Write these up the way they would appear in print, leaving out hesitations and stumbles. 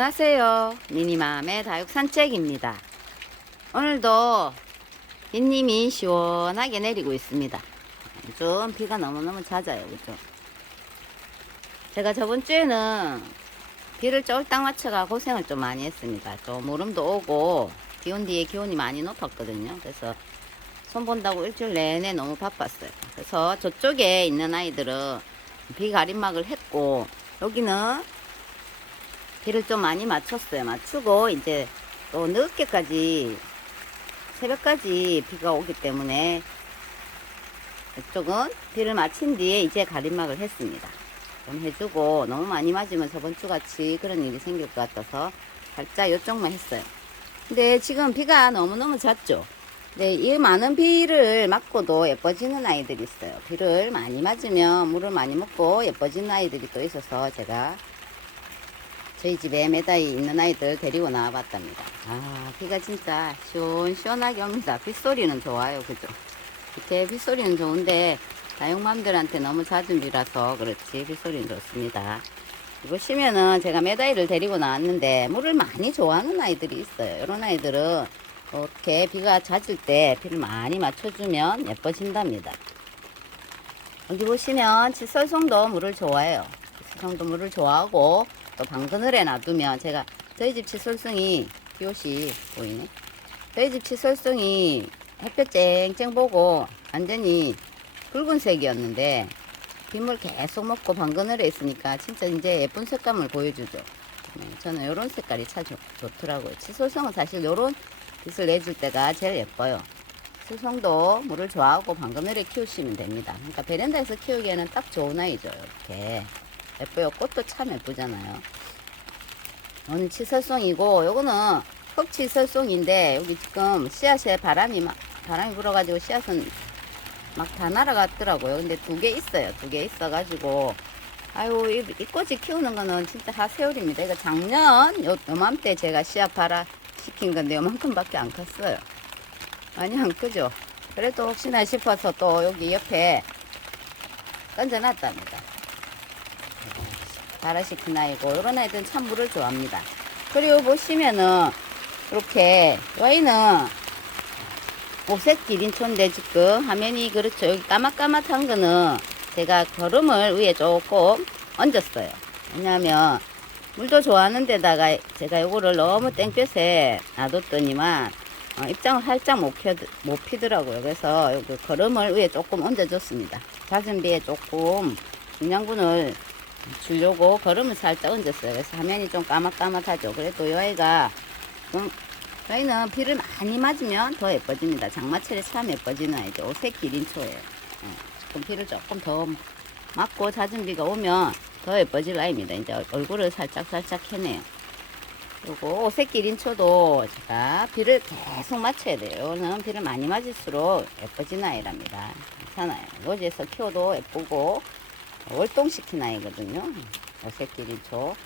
안녕하세요. 미니맘의 다육산책입니다. 오늘도 빗님이 시원하게 내리고 있습니다. 좀 비가 너무너무 잦아요. 그죠? 제가 저번 주에는 비를 쫄딱 맞춰가 고생을 좀 많이 했습니다. 좀 무름도 오고 비 온 뒤에 기온이 많이 높았거든요. 그래서 손 본다고 일주일 내내 너무 바빴어요. 그래서 저쪽에 있는 아이들은 비 가림막을 했고, 여기는 비를 좀 많이 맞췄어요. 맞추고 이제 또 늦게까지, 새벽까지 비가 오기 때문에 이쪽은 비를 맞힌 뒤에 이제 가림막을 했습니다. 좀 해주고, 너무 많이 맞으면 저번 주 같이 그런 일이 생길 것 같아서 살짝 이쪽만 했어요. 근데 지금 비가 너무너무 잦죠. 네, 이 많은 비를 맞고도 예뻐지는 아이들이 있어요. 비를 많이 맞으면 물을 많이 먹고 예뻐지는 아이들이 또 있어서 제가 저희 집에 매다이 있는 아이들 데리고 나와봤답니다. 아, 비가 진짜 시원시원하게 옵니다. 빗소리는 좋아요. 그죠? 밑에 빗소리는 좋은데 다육맘들한테 너무 잦은 비라서 그렇지 빗소리는 좋습니다. 보시면은 제가 매다이를 데리고 나왔는데 물을 많이 좋아하는 아이들이 있어요. 이런 아이들은 이렇게 비가 잦을 때 비를 많이 맞춰주면 예뻐진답니다. 여기 보시면 칫솔송도 물을 좋아해요. 칫솔송도 물을 좋아하고, 또 방그늘에 놔두면, 제가 저희 집 칫솔송이 비옷이 보이네. 저희 집 칫솔송이 햇볕 쨍쨍 보고 완전히 붉은색이었는데 빗물 계속 먹고 방그늘에 있으니까 진짜 이제 예쁜 색감을 보여주죠. 저는 이런 색깔이 참 좋더라고요. 칫솔송은 사실 이런 빛을 내줄 때가 제일 예뻐요. 칫솔송도 물을 좋아하고 방그늘에 키우시면 됩니다. 그러니까 베란다에서 키우기에는 딱 좋은 아이죠. 이렇게 예뻐요. 꽃도 참 예쁘잖아요. 오늘 칫솔송이고, 요거는 흑칫솔송인데 여기 지금 씨앗에 바람이 불어가지고 씨앗은 막 다 날아갔더라고요. 근데 두 개 있어요. 두 개 있어가지고, 아유, 이 꽃이 키우는 거는 진짜 하세월입니다. 이거 작년 요맘때 제가 씨앗 발화시킨 건데 요만큼밖에 안 컸어요. 많이 안 크죠? 그래도 혹시나 싶어서 또 여기 옆에 던져놨답니다. 발화시킨 아이고, 이런 아이들은 참 물을 좋아합니다. 그리고 보시면은 이렇게 와인은 오색 기린초인데 지금 화면이 그렇죠. 여기 까맣까맣한 거는 제가 거름을 위에 조금 얹었어요. 왜냐하면 물도 좋아하는 데다가 제가 요거를 너무 땡볕에 놔뒀더니만 입장을 살짝 못 피더라고요. 그래서 여기 거름을 위에 조금 얹어줬습니다. 잦은 비에 조금 중량분을 주려고 거름을 살짝 얹었어요. 그래서 화면이 좀 까맣까맣하죠. 그래도 이 아이가 저희는 비를 많이 맞으면 더 예뻐집니다. 장마철에 참 예뻐지는 아이죠. 오색 기린초예요. 조금 비를 조금 더 맞고 잦은 비가 오면 더 예뻐질 아이입니다. 이제 얼굴을 살짝 해내요. 그리고 오색 기린초도 제가 비를 계속 맞춰야 돼요. 이거는 비를 많이 맞을수록 예뻐지는 아이랍니다. 괜찮아요. 노지에서 키워도 예쁘고 월동시킨 아이거든요. 오색 기린초.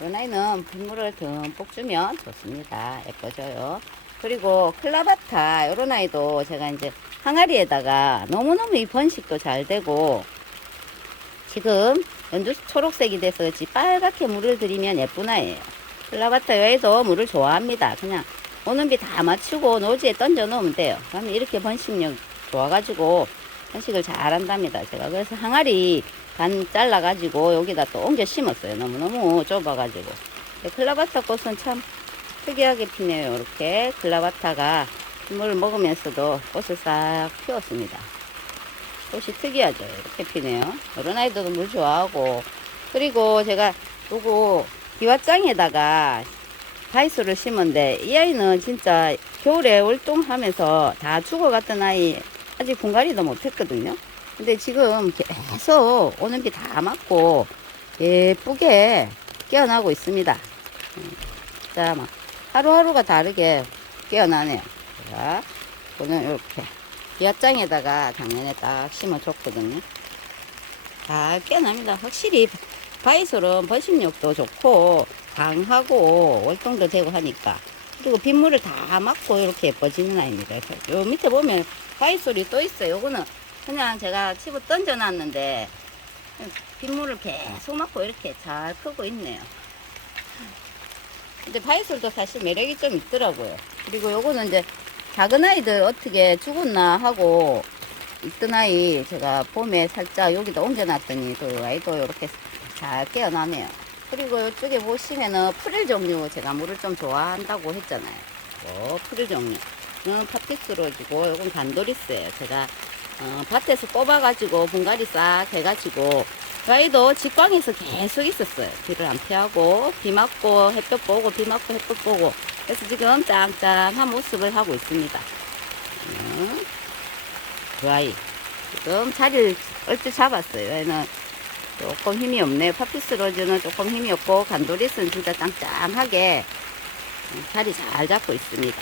이 아이는 빗물을 듬뿍 주면 좋습니다. 예뻐져요. 그리고 클라바타 이런 아이도 제가 이제 항아리에다가 너무너무 이 번식도 잘 되고, 지금 연두 초록색이 돼서 그렇지 빨갛게 물을 들이면 예쁜 아이예요. 클라바타 이 아이도 물을 좋아합니다. 그냥 오는 비 다 맞추고 노지에 던져 놓으면 돼요. 그러면 이렇게 번식력 좋아가지고 번식을 잘 한답니다. 제가 그래서 항아리 반 잘라가지고 여기다 또 옮겨 심었어요. 너무너무 좁아가지고. 클라바타 꽃은 참 특이하게 피네요. 이렇게 클라바타가 물을 먹으면서도 꽃을 싹 피웠습니다. 꽃이 특이하죠. 이렇게 피네요. 이런 아이들도 물 좋아하고. 그리고 제가 요거 비와장에다가 다이소를 심었는데, 이 아이는 진짜 겨울에 월동하면서 다 죽어갔던 아이, 아직 분갈이도 못했거든요. 근데 지금 계속 오는 비 다 맞고 예쁘게 깨어나고 있습니다. 자, 막 하루하루가 다르게 깨어나네요. 자, 오늘 이렇게 비앗장에다가 작년에 딱 심어줬거든요. 잘 깨어납니다. 확실히 바이솔은 번식력도 좋고 강하고 월동도 되고 하니까. 그리고 빗물을 다 맞고 이렇게 예뻐지는 아이입니다. 요 밑에 보면 바이솔이 또 있어요. 요거는 그냥 제가 집어 던져놨는데 빗물을 계속 맞고 이렇게 잘 크고 있네요. 근데 바이솔도 사실 매력이 좀 있더라고요. 그리고 요거는 이제 작은 아이들 어떻게 죽었나 하고 있던 아이 제가 봄에 살짝 여기다 옮겨놨더니 또 아이도 이렇게 잘 깨어나네요. 그리고 이쪽에 보시면은 프릴 종류 제가 물을 좀 좋아한다고 했잖아요. 프릴 종류. 이건 파피스로지고 요건 간도리스예요. 제가 밭에서 뽑아가지고 분갈이 싹 해가지고 아이도 직광에서 계속 있었어요. 비를 안 피하고 비 맞고 햇볕 보고 비 맞고 햇볕 보고 그래서 지금 짱짱한 모습을 하고 있습니다. 그 아이 지금 자리를 얼핏 잡았어요. 얘는 조금 힘이 없네요. 파피스 로즈는 조금 힘이 없고 간도리스는 진짜 짱짱하게 자리 잘 잡고 있습니다.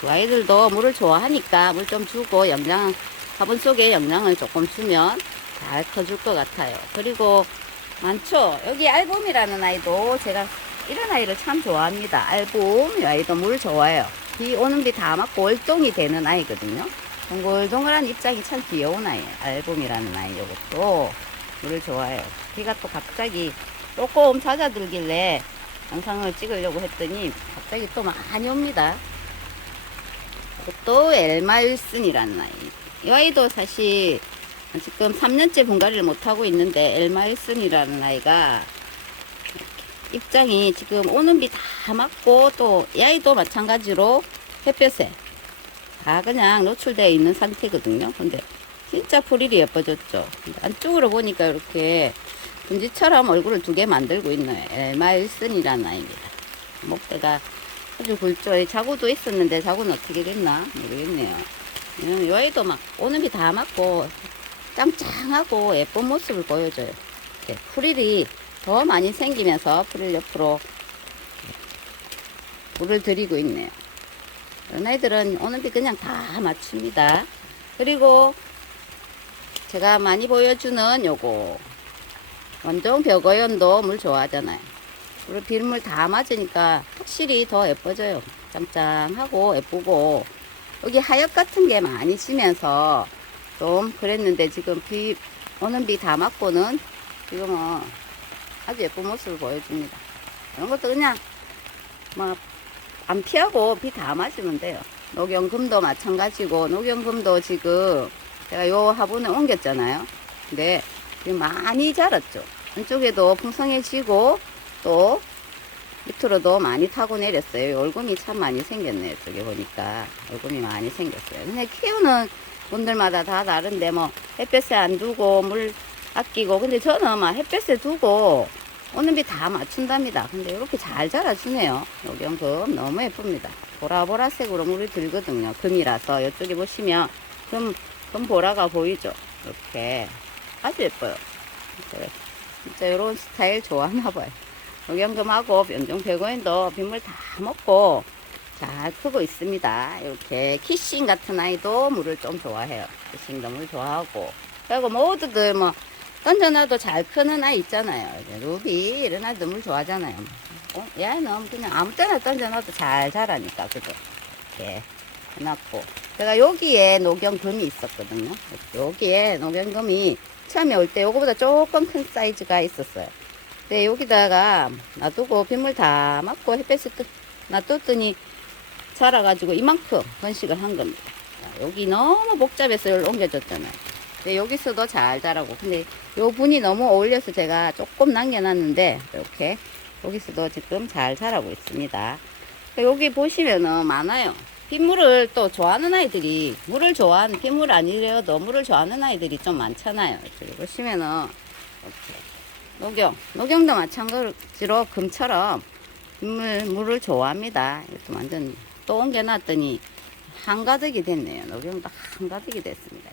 그 아이들도 물을 좋아하니까 물 좀 주고 영양 화분 속에 영양을 조금 주면 잘 커줄 것 같아요. 그리고 많죠. 여기 알봄이라는 아이도 제가 이런 아이를 참 좋아합니다. 알봄 이 아이도 물 좋아해요. 비 오는 비 다 맞고 월동이 되는 아이거든요. 동글동글한 입장이 참 귀여운 아이예요. 알봄이라는 아이 이것도 물을 좋아해요. 비가 또 갑자기 조금 잦아들길래 영상을 찍으려고 했더니 갑자기 또 많이 옵니다. 또 엘마일슨이라는 아이. 이 아이도 사실 지금 3년째 분갈이를 못하고 있는데 엘마일슨이라는 아이가 입장이 지금 오는 비 다 맞고 또 이 아이도 마찬가지로 햇볕에 다 그냥 노출되어 있는 상태거든요. 근데 진짜 프릴이 예뻐졌죠. 안쪽으로 보니까 이렇게 금지처럼 얼굴을 두 개 만들고 있는 엘마일슨이라는 아이입니다. 목대가 아주 굵죠. 자구도 있었는데 자구는 어떻게 됐나 모르겠네요. 이 아이도 막 오는 비 다 맞고 짱짱하고 예쁜 모습을 보여줘요. 이렇게 프릴이 더 많이 생기면서 프릴 옆으로 물을 들이고 있네요. 이런 아이들은 오는 비 그냥 다 맞춥니다. 그리고 제가 많이 보여주는 요거 원종 벽어연도 물 좋아하잖아요. 그리고 빗물 다 맞으니까 확실히 더 예뻐져요. 짱짱하고 예쁘고 여기 하엽 같은 게 많이 지면서 좀 그랬는데 지금 비 오는 비 다 맞고는 지금은 아주 예쁜 모습을 보여줍니다. 이런 것도 그냥 뭐 안 피하고 비 다 맞으면 돼요. 녹용금도 마찬가지고 녹용금도 지금 제가 요 화분에 옮겼잖아요. 근데 지금 많이 자랐죠. 안쪽에도 풍성해지고 또 밑으로도 많이 타고 내렸어요. 얼굴이 참 많이 생겼네요. 저기 보니까 얼굴이 많이 생겼어요. 근데 키우는 분들마다 다 다른데 뭐 햇볕에 안 두고 물 아끼고 근데 저는 막 햇볕에 두고 오는 비 다 맞춘답니다. 근데 이렇게 잘 자라주네요. 녹용금 너무 예쁩니다. 보라보라색으로 물이 들거든요. 금이라서 이쪽에 보시면 금 보라가 보이죠. 이렇게 아주 예뻐요. 진짜 이런 스타일 좋아하나 봐요. 녹용금하고 연종 백오엔도 빗물 다 먹고 잘 크고 있습니다. 이렇게 키싱 같은 아이도 물을 좀 좋아해요. 키싱도 물 좋아하고 그리고 모두들 뭐 던져놔도 잘 크는 아이 있잖아요. 루비 이런 아이도 물 좋아하잖아요. 얘는 그냥 아무 때나 던져놔도 잘 자라니까 그죠. 이렇게 해놨고 제가 여기에 녹용금이 있었거든요. 여기에 녹용금이 처음에 올 때 요거보다 조금 큰 사이즈가 있었어요. 근데 여기다가 놔두고 빗물 다 맞고 햇볕에 놔뒀더니 자라가지고 이만큼 번식을 한 겁니다. 여기 너무 복잡해서 여기로 옮겨졌잖아요. 근데 여기서도 잘 자라고 근데 요 분이 너무 어울려서 제가 조금 남겨놨는데 이렇게 여기서도 지금 잘 자라고 있습니다. 여기 보시면은 많아요. 빗물을 또 좋아하는 아이들이 물을 좋아하는 빗물 아니래도 물을 좋아하는 아이들이 좀 많잖아요. 여기 보시면은 이렇게 녹용도 마찬가지로 금처럼 물을 좋아합니다. 이렇게 완전 또 옮겨놨더니 한가득이 됐네요. 녹용도 한가득이 됐습니다.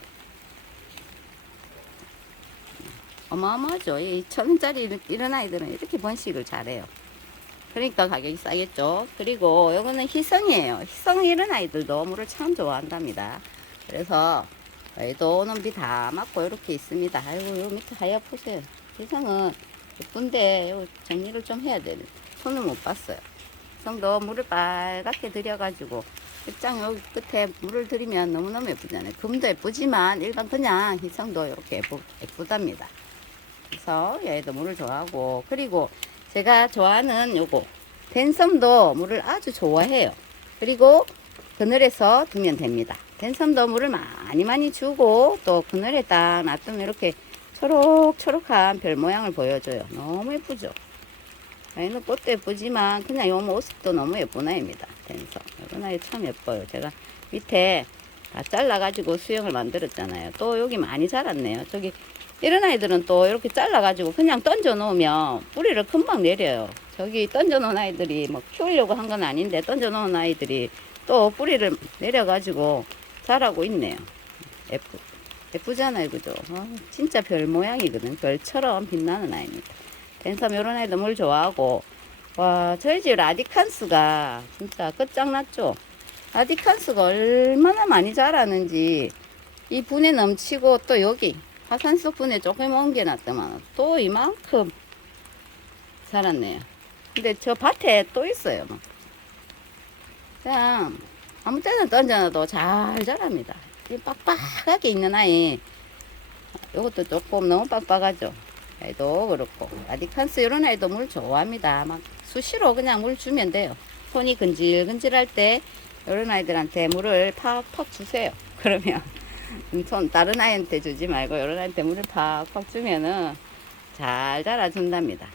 어마어마하죠. 2,000원짜리 이런 아이들은 이렇게 번식을 잘해요. 그러니까 가격이 싸겠죠. 그리고 이거는 희성이에요. 희성 이런 아이들도 물을 참 좋아한답니다. 그래서 얘도 오는 비 다 맞고 이렇게 있습니다. 아이고 요 밑에 하얗 보세요. 희성은 예쁜데 요 정리를 좀 해야 되는 손을 못 봤어요. 희성도 물을 빨갛게 들여가지고 입장 여기 끝에 물을 들이면 너무너무 예쁘잖아요. 금도 예쁘지만 일반 그냥 희성도 이렇게 예쁘답니다. 그래서 얘도 물을 좋아하고 그리고 제가 좋아하는 요거 댄섬도 물을 아주 좋아해요. 그리고 그늘에서 두면 됩니다. 댄섬도 물을 많이 주고 또 그늘에 딱 놔두면 이렇게 초록초록한 별 모양을 보여줘요. 너무 예쁘죠? 얘는 꽃도 예쁘지만 그냥 요 모습도 너무 예쁜 아이입니다. 댄섬. 이런 아이 참 예뻐요. 제가 밑에 다 잘라가지고 수영을 만들었잖아요. 또 여기 많이 자랐네요. 저기 이런 아이들은 또 이렇게 잘라가지고 그냥 던져 놓으면 뿌리를 금방 내려요. 저기 던져 놓은 아이들이 뭐 키우려고 한 건 아닌데 던져 놓은 아이들이 또 뿌리를 내려가지고 자라고 있네요. 예쁘잖아요. 그죠? 진짜 별 모양이거든. 별처럼 빛나는 아이입니다. 댄섬 이런 아이도 물 좋아하고, 와, 저희 집 라디칸스가 진짜 끝장났죠? 라디칸스가 얼마나 많이 자라는지, 이 분에 넘치고 또 여기 화산석 분에 조금 옮겨놨더만 또 이만큼 자랐네요. 근데 저 밭에 또 있어요. 뭐. 그냥 아무 때나 던져놔도 잘 자랍니다. 이 빡빡하게 있는 아이, 이것도 조금 너무 빡빡하죠. 아이도 그렇고 라디칸스 이런 아이도 물 좋아합니다. 막 수시로 그냥 물 주면 돼요. 손이 근질근질할 때 이런 아이들한테 물을 팍팍 주세요. 그러면 손 다른 아이한테 주지 말고 이런 아이한테 물을 팍팍 주면은 잘 자라준답니다.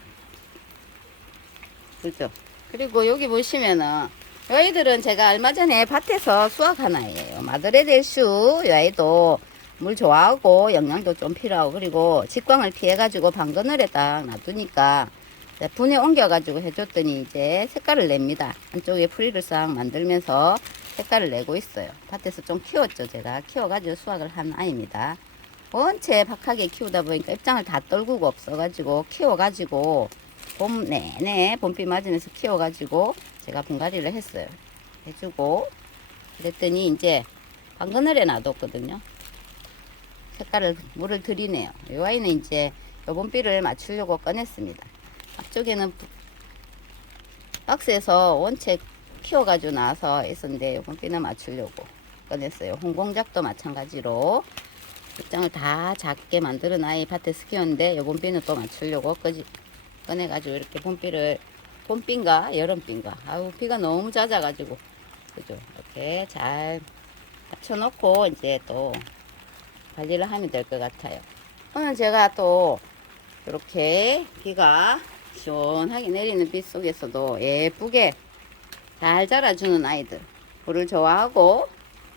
그죠? 그리고 여기 보시면은 이 아이들은 제가 얼마 전에 밭에서 수확한 아이예요. 마드레데슈 이 아이도 물 좋아하고 영양도 좀 필요하고 그리고 직광을 피해가지고 방그늘에 딱 놔두니까 분에 옮겨가지고 해줬더니 이제 색깔을 냅니다. 안쪽에 풀이를 싹 만들면서 색깔을 내고 있어요. 밭에서 좀 키웠죠. 제가 키워가지고 수확을 한 아이입니다. 원체 박하게 키우다 보니까 입장을 다 떨구고 없어가지고 키워가지고 봄 내내 봄비 맞으면서 키워가지고 제가 분갈이를 했어요. 해주고 그랬더니 이제 방그늘에 놔뒀거든요. 색깔을 물을 들이네요. 이 아이는 이제 요번 비를 맞추려고 꺼냈습니다. 앞쪽에는 박스에서 원체 키워가지고 나와서 있었는데 요번 비는 맞추려고 꺼냈어요. 홍공작도 마찬가지로 입장을 다 작게 만들어 놔이 밭에서 키웠는데 요번 비는 또 맞추려고 꺼내가지고 이렇게 봄비인가 여름비인가 아우 비가 너무 잦아가지고 그죠? 이렇게 잘 합쳐놓고 이제 또 관리를 하면 될 것 같아요. 오늘 제가 또 이렇게 비가 시원하게 내리는 비 속에서도 예쁘게 잘 자라주는 아이들, 물을 좋아하고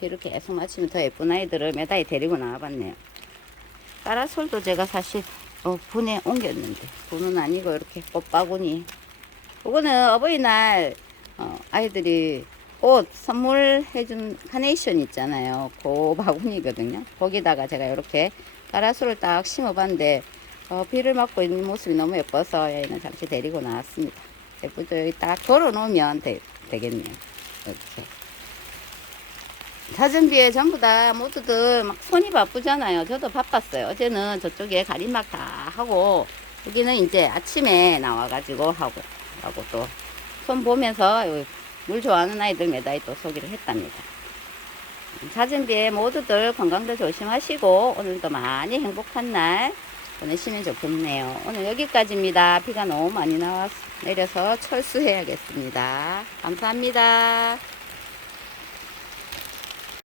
비를 계속 맞추면 더 예쁜 아이들을 매다이 데리고 나와봤네요. 파라솔도 제가 사실 분에 옮겼는데 분은 아니고 이렇게 꽃바구니. 이거는 어버이날 아이들이 꽃 선물해준 카네이션 있잖아요. 그 바구니거든요. 거기다가 제가 이렇게 파라솔을 딱 심어봤는데 비를 맞고 있는 모습이 너무 예뻐서 얘는 잠시 데리고 나왔습니다. 예쁘죠? 여기 딱 걸어놓으면 되겠네요. 이렇게. 사전비에 전부 다 모두들 막 손이 바쁘잖아요. 저도 바빴어요. 어제는 저쪽에 가림막 다 하고 여기는 이제 아침에 나와가지고 하고 또 손 보면서 물 좋아하는 아이들 매다이 또 소개를 했답니다. 사전비에 모두들 건강도 조심하시고 오늘도 많이 행복한 날 보내시면 좋겠네요. 오늘 여기까지입니다. 비가 너무 많이 내려서 철수해야겠습니다. 감사합니다.